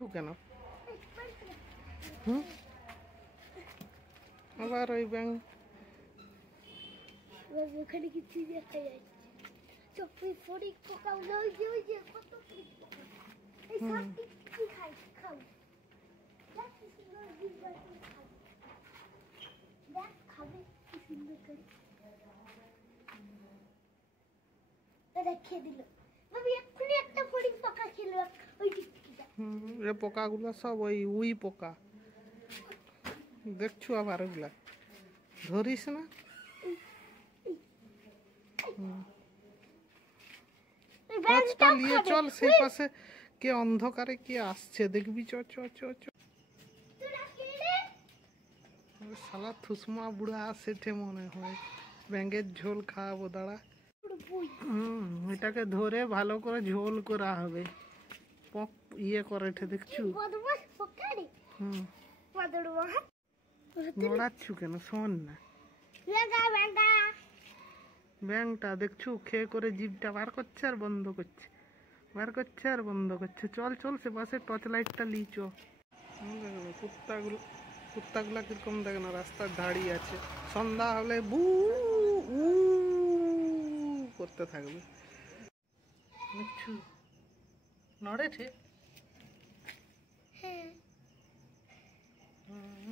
কেন হুম আবার ওই ব্যাংক ওখানে কিছু দেখা যায় চপ্পি ফড়িক পোকা ওই যে কত পোকা এই সবটি কি খাই খাও দেখ কি সুন্দর জিনিস খাও দেখ খাবে কি সুন্দর করে এটা খেয়ে দিল আমি এক্ষুনি একটা ফড়িক পোকা খেলো ওই টিকটিকিটা এই পোকাগুলো সব ওই উই পোকা দেখছো আবার ওগুলা ধরিস না টর্চটা নিয়ে চল সেই পাশে কে অন্ধকারে কে আসছে দেখবি চ চ চ চ শালা থুসমা বুড়া সেঠে মনে হয় ব্যাঙের ঝোল খাওয়াবো দাঁড়া এটাকে ধরে ভালো করে ঝোল করা হবে ইয়ে করে দেখছু নড়াচ্ছু কেন শোন না ব্যাংটা দেখছু খেয়ে করে জিভটা বার করছে আর বন্ধ করছে চল চল সে পাশে টর্চ লাইটটা লিচ কুত্তাগুলা কিরকম দেখে না রাস্তার দাঁড়িয়ে আছে সন্ধ্যা হলে বু উ করতে থাকবে দেখছু নড়েছে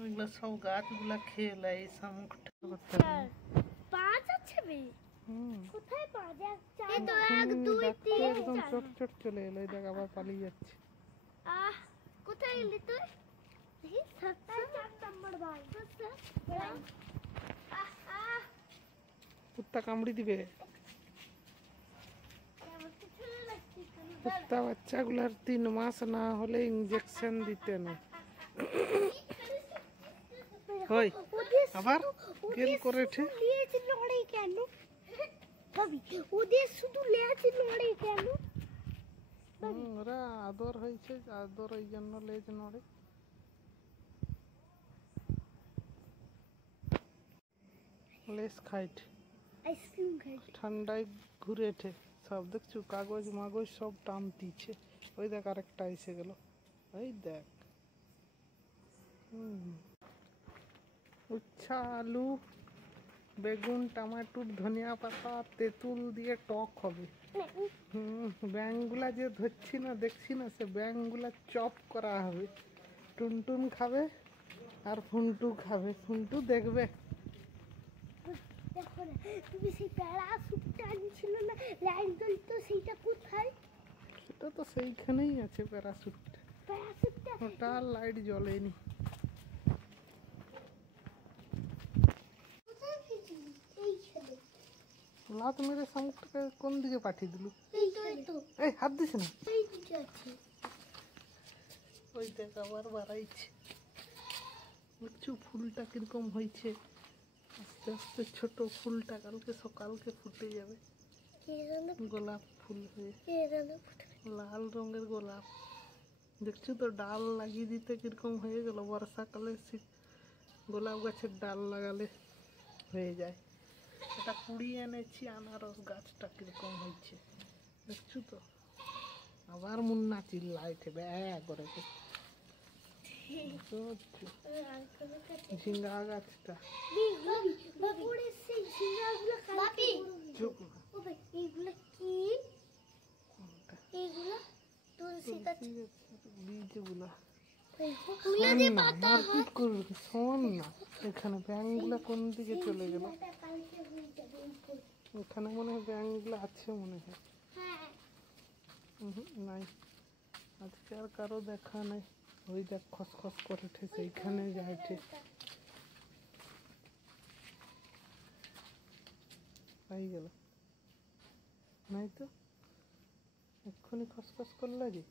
এগুলা সব গাছগুলা খেয়ে এই শামুকটা পাঁচ আছে বে কোথায় পাঁচ এই তো 1 2 3 একদম চট চট চলে এলো এই দেখ আবার পালিয়ে যাচ্ছে কোথায় গেলি তুই দেখি 4 নম্বর ভাই কুত্তা কামড়ি দিবে কুত্তা বাচ্চাগুলার 3 মাস না হলে ইনজেকশন দিতে না হই আবার কেন করেছে লেজ লড়ে কেন ভাবি ওদের শুধু লেজ লড়ে কেন ওরা আদর হয়েছে আদর এই জন্য লেজ নড়ে লেজ খাইট আইসক্রিম খাই ঠান্ডায় ঘুরেছে সব দেখছু কাগজ মাগজ সব টানতিছে ওই দেখ আরেকটা এসে গেল ওই দেখ উচ্ছা আলু বেগুন টমেটো ধনিয়া পাতা তেঁতুল দিয়ে টক হবে ব্যাঙগুলা যে ধরছি না দেখছি না সে ব্যাঙগুলা চপ করা হবে টুনটুন খাবে আর ফুন্টু খাবে ফুন্টু দেখবে দেখো না তুমি সেই প্যারাসুটটা আনছিল না লাইট জ্বলতো সেইটা কোথায় সেটা তো সেইখানেই আছে প্যারাসুটটা ওটা লাইট জ্বলেনি লাত মেরে শামুকটাকে কোন দিকে পাঠিয়ে দিলু এই হাত দিস না ওই দেখ আবার বাড়াইছে দেখছু ফুলটা কিরকম হয়েছে আস্তে আস্তে ছোট ফুলটা কালকে সকালকে ফুটে যাবে গোলাপ ফুল হয়ে লাল রঙের গোলাপ দেখছু তো ডাল লাগিয়ে দিতে কিরকম হয়ে গেল বর্ষাকালে গোলাপ গাছের ডাল লাগালে হয়ে যায় এটা কুড়িয়ে এনেছি আনারস গাছটা কিরকম হয়েছে দেখছু তো আবার মুন্না চিল্লাইছে ব্যাগ করে ঝিঙ্গা গাছটা বীজগুলা শোন না এখানে ব্যাঙগুলা কোন দিকে চলে গেল এখানে মনে হয় ব্যাঙগুলো আছে মনে হয় নাই আজকে আর কারো দেখা নাই ওই দেখ খসখস করেছে সেইখানে যাইছে পাই গেল নাই তো এক্ষুনি খসখস করলে যে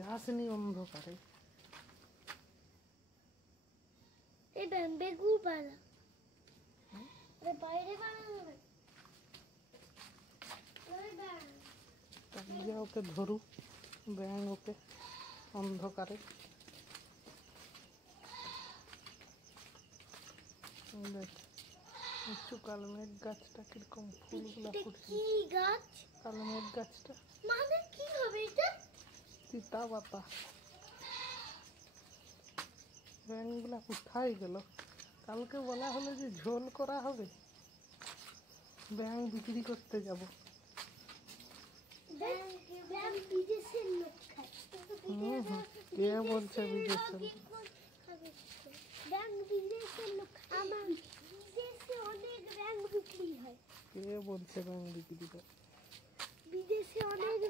যাসনি অন্ধকারে ওকে ধরু ব্যাং ওকে অন্ধকারে কালমেঘ গাছটা কিরকম ফুলগুলা ফুটছে কালমেঘ গাছটা মানে কি হবে এটা চিতা পাতা ব্যাঙগুলা কোথায় গেল? কালকে বলা হলো যে ঝোল করা হবে, ব্যাঙ বিক্রি করতে যাব। ব্যাং বিদেশের লোক খায়। কে বলছে বিদেশের লোক? ব্যাং বিদেশের লোক আমার বিদেশে অনেক ব্যাং বিক্রি হয়। কে বলছে ব্যাঙ বিক্রি করে? বিদেশে অনেক